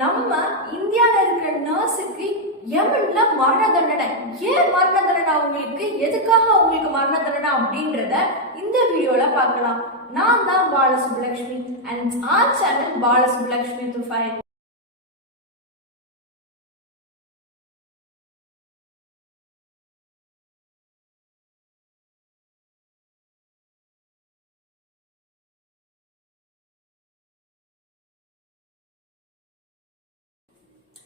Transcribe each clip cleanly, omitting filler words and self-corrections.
நம்ம இந்தியாவில் இருக்கிற நர்ஸுக்கு யமன்ல மரண தண்டனை. ஏன் மரண தண்டனை அவங்களுக்கு, எதுக்காக அவங்களுக்கு மரண தண்டனை அப்படின்றத இந்த வீடியோல பார்க்கலாம். நான் தான் பாலசுப்லக்ஷ்மி அண்ட் ஆர் சேனல் பாலசுப்லக்ஷ்மி துஃபாய்.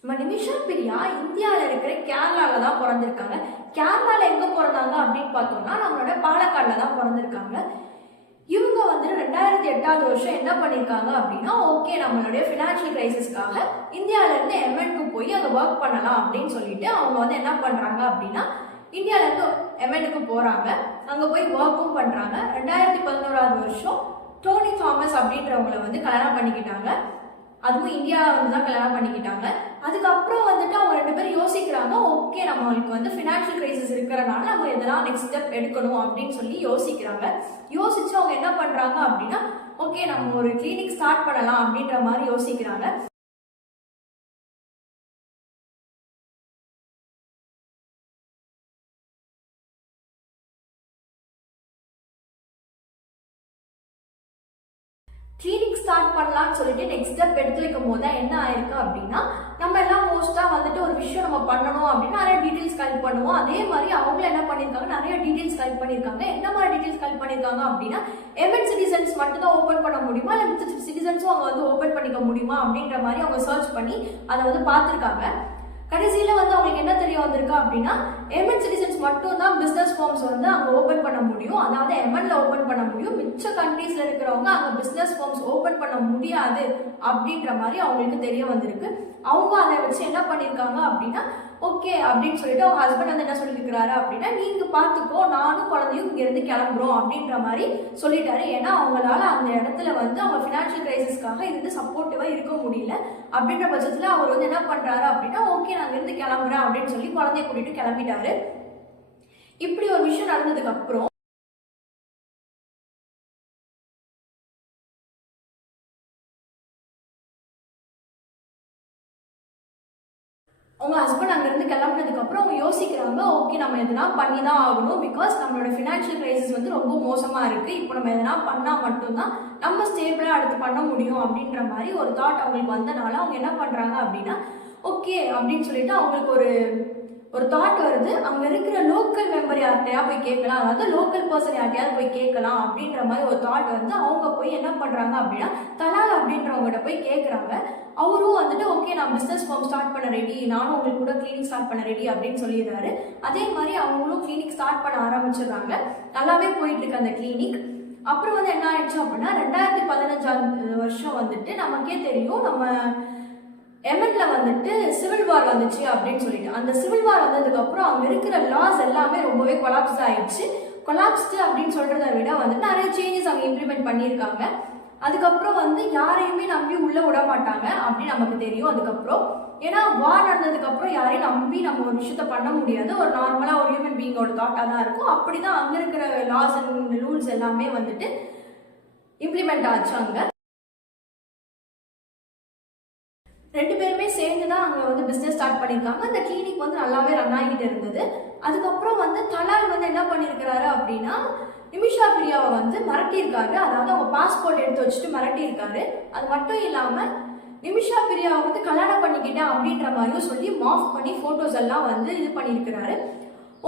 நம்ம நிமிஷா பிரியா இந்தியாவில் இருக்கிற கேரளாவில் தான் பிறந்திருக்காங்க. கேரளாவில் எங்கே பிறந்தாங்க அப்படின்னு பார்த்தோம்னா நம்மளோட பாலக்காடில் தான் பிறந்திருக்காங்க. இவங்க வந்து 2008 வருஷம் என்ன பண்ணியிருக்காங்க அப்படின்னா, ஓகே நம்மளுடைய ஃபினான்ஷியல் கிரைசிஸ்க்காக இந்தியாவிலேருந்து எம்என்க்கு போய் அங்கே ஒர்க் பண்ணலாம் அப்படின்னு சொல்லிட்டு அவங்க வந்து என்ன பண்ணுறாங்க அப்படின்னா, இந்தியாவிலேருந்து எம்என்க்கு போகிறாங்க. அங்கே போய் ஒர்க்கும் பண்ணுறாங்க. 2011 வருஷம் டோனி தாமஸ் அப்படின்றவங்களை வந்து கல்யாணம் பண்ணிக்கிட்டாங்க. அதுவும் இந்தியாவில் வந்து தான் கல்யாணம் பண்ணிக்கிட்டாங்க. அதுக்கப்புறம் வந்துட்டு அவங்க 2 பேரும் யோசிக்கிறாங்க, ஓகே நம்மளுக்கு வந்து ஃபினான்ஷியல் கிரைசிஸ் இருக்கிறனால நம்ம எதெல்லாம் நெக்ஸ்ட் ஸ்டெப் எடுக்கணும் அப்படின்னு சொல்லி யோசிக்கிறாங்க. யோசிச்சு அவங்க என்ன பண்ணுறாங்க அப்படின்னா, ஓகே நம்ம ஒரு கிளினிக் ஸ்டார்ட் பண்ணலாம் அப்படின்ற மாதிரி யோசிக்கிறாங்க. கிளினிக் ஸ்டார்ட் பண்ணலாம்னு சொல்லிட்டு நெக்ஸ்ட் ஸ்டெப் எடுத்து வைக்கும் போது தான் என்ன ஆயிருக்கு அப்படின்னா, நம்ம எல்லாம் மோஸ்டா வந்துட்டு ஒரு விஷயம் நம்ம பண்ணணும் அப்படின்னு நிறைய டீடைல்ஸ் கலெக்ட் பண்ணுவோம். அதே மாதிரி அவங்களும் என்ன பண்ணியிருக்காங்க, நிறைய டீடைல்ஸ் கலெக்ட் பண்ணியிருக்காங்க. என்ன மாதிரி டீடைல்ஸ் கலெக்ட் பண்ணியிருக்காங்க அப்படின்னா, எம்என் சிட்டிசன்ஸ் மட்டும் தான் ஓப்பன் பண்ண முடியுமா, இல்லை மிச்ச சிட்டிசன்ஸும் அவங்க வந்து ஓப்பன் பண்ணிக்க முடியுமா அப்படின்ற மாதிரி அவங்க சர்ச் பண்ணி அதை வந்து பார்த்துருக்காங்க. கடைசியில் வந்து அவங்களுக்கு என்ன தெரிய வந்திருக்கா அப்படின்னா, எம்என் சிட்டிசன்ஸ் மட்டும் தான் பிஸ்னஸ் ஃபார்ம்ஸ் வந்து அங்கே ஓப்பன் பண்ண முடியும், அதாவது எம்என்ல ஓப்பன் பண்ண முடியும். மிச்ச கண்ட்ரீஸ்ல இருக்கிறவங்க அங்கே பிஸ்னஸ் ஃபார்ம்ஸ் ஓப்பன் பண்ண முடியாது அப்படின்ற மாதிரி அவங்களுக்கு தெரிய வந்திருக்கு. அவங்க அதை வச்சு என்ன பண்ணியிருக்காங்க அப்படின்னா, ஓகே அப்படின்னு சொல்லிட்டு அவங்க ஹஸ்பண்ட் வந்து என்ன சொல்லியிருக்கிறாரு அப்படின்னா, நீங்க பார்த்துக்கோ, நானும் குழந்தையும் இங்கேருந்து கிளம்புறோம் அப்படின்ற மாதிரி சொல்லிட்டாரு. ஏன்னா அவங்களால அந்த இடத்துல வந்து அவங்க ஃபினான்ஷியல் கிரைசிஸ்க்காக இருந்து சப்போர்ட்டிவா இருக்க முடியல. அப்படின்ற பட்சத்தில் அவர் வந்து என்ன பண்றாரு அப்படின்னா, ஓகே நான் இருந்து கிளம்புறேன் அப்படின்னு சொல்லி குழந்தைய கூட்டிட்டு கிளம்பிட்டாரு. இப்படி ஒரு விஷயம் நடந்ததுக்கு அப்புறம் அவங்க ஹஸ்பண்ட் அங்கேருந்து கிளம்பினதுக்கு அப்புறம் அவங்க யோசிக்கிறாங்க, ஓகே நம்ம எதனா பண்ணி தான் ஆகணும், பிகாஸ் நம்மளோட ஃபினான்ஷியல் கிரைசிஸ் வந்து ரொம்ப மோசமாக இருக்குது. இப்போ நம்ம எதனா பண்ணால் மட்டும்தான் நம்ம ஸ்டேபிளாக அடுத்து பண்ண முடியும் அப்படின்ற மாதிரி ஒரு தாட் அவங்களுக்கு வந்தனால அவங்க என்ன பண்ணுறாங்க அப்படின்னா, ஓகே அப்படின்னு சொல்லிட்டு அவங்களுக்கு ஒரு தாட் வருது, அங்கே இருக்கிற லோக்கல் மெம்பர் யார்கிட்டயா போய் கேட்கலாம், அதாவது லோக்கல் பர்சன் யார்கிட்டயாவது போய் கேட்கலாம் அப்படின்ற மாதிரி ஒரு தாட் வந்து அவங்க போய் என்ன பண்ணுறாங்க அப்படின்னா, தலால் அப்படின்றவங்ககிட்ட போய் கேட்குறாங்க. அவரும் வந்துட்டு ஓகே நான் பிஸ்னஸ் ஃபார்ம் ஸ்டார்ட் பண்ண ரெடி, நானும் உங்களுக்கு கூட கிளினிக் ஸ்டார்ட் பண்ண ரெடி அப்படின்னு சொல்லிடுறாரு. அதே மாதிரி அவங்களும் கிளினிக் ஸ்டார்ட் பண்ண ஆரம்பிச்சிடுறாங்க. நல்லாவே போயிட்டு இருக்கு அந்த கிளினிக். அப்புறம் வந்து என்ன ஆயிடுச்சு அப்படின்னா, 2015 வருஷம் வந்துட்டு நமக்கே தெரியும், நம்ம எமன்ல வந்துட்டு சிவில் வார் வந்துச்சு அப்படின்னு சொல்லிட்டு, அந்த சிவில் வார் வந்ததுக்கு அப்புறம் அங்க இருக்கிற லாஸ் எல்லாமே ரொம்பவே கொலாப்ஸ் ஆயிடுச்சு. கொலாப்ஸ்டு அப்படின்னு சொல்றதை விட வந்துட்டு நிறைய சேஞ்சஸ் அவங்க இம்ப்ளிமெண்ட் பண்ணியிருக்காங்க. அதுக்கப்புறம் வந்து யாரையுமே நம்பி உள்ள விட மாட்டாங்க அப்படின்னு நமக்கு தெரியும். அதுக்கப்புறம் ஏன்னா வார் நடந்ததுக்கு அப்புறம் யாரையும் நம்பி நம்ம ஒரு விஷயத்த பண்ண முடியாது, ஒரு நார்மலா ஒரு ஹியூமன் பீங்கோட தாட்டா தான் இருக்கும். அப்படிதான் அங்க இருக்கிற லாஸ் அண்ட் ரூல்ஸ் எல்லாமே வந்துட்டு இம்ப்ளிமெண்ட் ஆச்சு. அங்க 2 பேருமே சேர்ந்து தான் அங்கே வந்து பிஸ்னஸ் ஸ்டார்ட் பண்ணியிருக்காங்க. அந்த கிளினிக் வந்து நல்லாவே ரன் ஆகிட்டு இருந்தது. அதுக்கப்புறம் வந்து தலால் வந்து என்ன பண்ணியிருக்கிறாரு அப்படின்னா, நிமிஷா பிரியாவை வந்து மிரட்டியிருக்காரு. அதாவது அவங்க பாஸ்போர்ட் எடுத்து வச்சுட்டு மிரட்டியிருக்காரு. அது மட்டும் இல்லாமல் நிமிஷா பிரியாவை வந்து கல்யாணம் பண்ணிக்கிட்டேன் அப்படின்ற மாதிரியும் சொல்லி மாஃப் பண்ணி ஃபோட்டோஸ் எல்லாம் வந்து இது பண்ணியிருக்கிறாரு.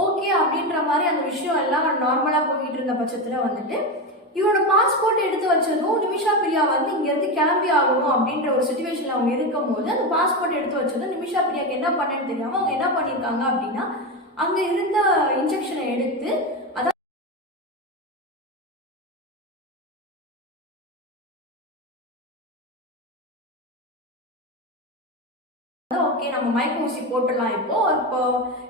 ஓகே அப்படின்ற மாதிரி அந்த விஷயம் எல்லாம் நார்மலாக போயிட்டு இருந்த பட்சத்தில் வந்துட்டு இவரோட பாஸ்போர்ட் எடுத்து வச்சதும் நிமிஷா பிரியா வந்து இங்கேருந்து கிளம்பி ஆகணும் அப்படின்ற ஒரு சுச்சுவேஷனில் அவங்க இருக்கும் போது அந்த பாஸ்போர்ட் எடுத்து வச்சதும் நிமிஷா பிரியாவுக்கு என்ன பண்ணேன்னு தெரியாமல் அவங்க என்ன பண்ணியிருக்காங்க அப்படின்னா, அங்கே இருந்த இன்ஜெக்ஷனை எடுத்து அதான் ஓகே நம்ம மயக்க ஊசி போட்டுடலாம், இப்போ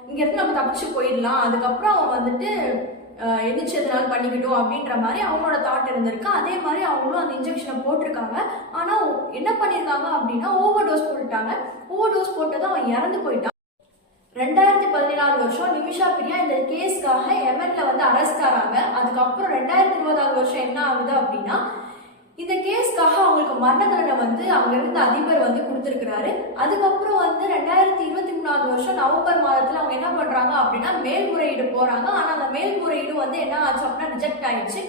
இங்கேருந்து நம்ம தப்பிச்சு போயிடலாம், அதுக்கப்புறம் அவன் வந்துட்டு எதிர்த்து எதனால பண்ணிக்கிட்டோம் அப்படின்ற மாதிரி அவங்களோட தாட் இருந்திருக்கு. அதே மாதிரி அவங்களும் அந்த இன்ஜெக்ஷனை போட்டிருக்காங்க. ஆனால் என்ன பண்ணியிருக்காங்க அப்படின்னா, ஓவர் டோஸ் போட்டுட்டாங்க. ஓவர் டோஸ் போட்டதும் அவன் இறந்து போயிட்டான். 2014 வருஷம் நிமிஷா பிரியா இந்த கேஸ்க்காக எமன்ல வந்து அரெஸ்ட் ஆறாங்க. அதுக்கப்புறம் 2020 வருஷம் என்ன ஆகுது அப்படின்னா, இந்த கேஸ்க்காக அவங்களுக்கு மரண தண்டனை வந்து அங்க இருந்த அதிபர் வந்து கொடுத்திருக்கிறாரு. அதுக்கப்புறம் வந்து 2023 வருஷம் நவம்பர் மாதத்துல அவங்க என்ன பண்றாங்க அப்படின்னா மேல்முறையீடு போறாங்க. ஆனா அந்த மேல்முறையீடு வந்து என்ன ஆச்சு அப்படின்னா ரிஜெக்ட் ஆயிடுச்சு.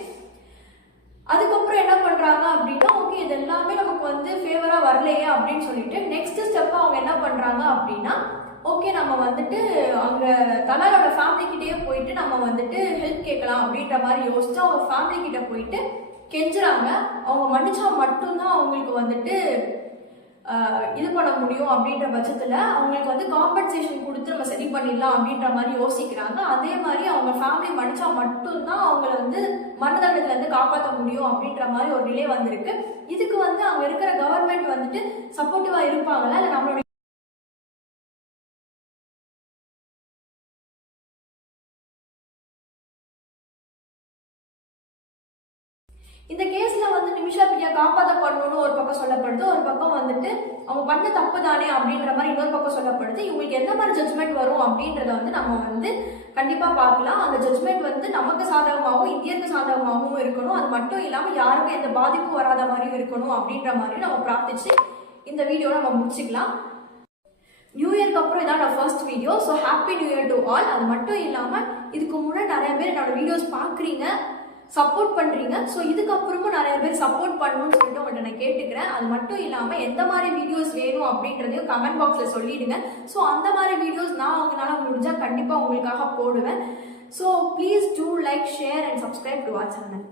அதுக்கப்புறம் என்ன பண்றாங்க அப்படின்னா ஓகே இது எல்லாமே நமக்கு வந்து ஃபேவரா வரலையே அப்படின்னு சொல்லிட்டு நெக்ஸ்ட் ஸ்டெப் அவங்க என்ன பண்றாங்க அப்படின்னா ஓகே நம்ம வந்துட்டு அங்க தலாலோட ஃபேமிலி கிட்டேயே போயிட்டு நம்ம வந்துட்டு ஹெல்ப் கேட்கலாம் அப்படின்ற மாதிரி யோசிச்சு அவங்க ஃபேமிலி கிட்ட போயிட்டு கெஞ்சுறாங்க. அவங்க மன்னிச்சா மட்டும்தான் அவங்களுக்கு வந்துட்டு இது பண்ண முடியும் அப்படின்ற பட்சத்துல அவங்களுக்கு வந்து காம்பன்சேஷன் கொடுத்து நம்ம சரி பண்ணிடலாம் அப்படின்ற மாதிரி யோசிக்கிறாங்க. அதே மாதிரி அவங்க ஃபேமிலி மன்னிச்சா மட்டும்தான் அவங்கள வந்து மரண தண்டனையில இருந்து காப்பாற்ற முடியும் அப்படின்ற மாதிரி ஒரு நிலை வந்திருக்கு. இதுக்கு வந்து அங்க இருக்கிற கவர்மெண்ட் வந்துட்டு சப்போர்ட்டிவா இருப்பாங்களா இல்ல நம்மளோட இந்த கேஸ்ல வந்து நிமிஷா பிரியா காப்பாற்றப்படணும்னு ஒரு பக்கம் சொல்லப்படுது, ஒரு பக்கம் வந்துட்டு அவங்க பண்ண தப்பு தானே அப்படின்ற மாதிரி இன்னொரு பக்கம் சொல்லப்படுது. இவங்களுக்கு எந்த மாதிரி ஜட்ஜ்மெண்ட் வரும் அப்படின்றத வந்து நம்ம வந்து கண்டிப்பா பார்க்கலாம். அந்த ஜட்ஜ்மெண்ட் வந்து நமக்கு சாதகமாகவும் இந்தியருக்கு சாதகமாகவும் இருக்கணும். அது மட்டும் இல்லாம யாருக்கும் எந்த பாதிப்பும் வராத மாதிரியும் இருக்கணும் அப்படின்ற மாதிரி நம்ம பிரார்த்திச்சு இந்த வீடியோ நம்ம முடிச்சுக்கலாம். நியூ இயர்க்கு அப்புறம் இதான் first video. So happy new year to all. அது மட்டும் இல்லாம இதுக்கு முன்னாடி நிறைய பேர் என்னோட வீடியோஸ் பாக்குறீங்க, சப்போர்ட் பண்றீங்க. ஸோ இதுக்கப்புறமும் நிறைய பேர் சப்போர்ட் பண்ணணும்னு சொல்லிட்டு உங்கள்கிட்ட நான் கேட்டுக்கிறேன். அது மட்டும் இல்லாமல் எந்த மாதிரி வீடியோஸ் வேணும் அப்படின்றதையும் கமெண்ட் பாக்ஸில் சொல்லிடுங்க. ஸோ அந்த மாதிரி வீடியோஸ் நான் உங்களால் முடிஞ்சால் கண்டிப்பாக உங்களுக்காக போடுவேன். So please do like, share and subscribe to our channel.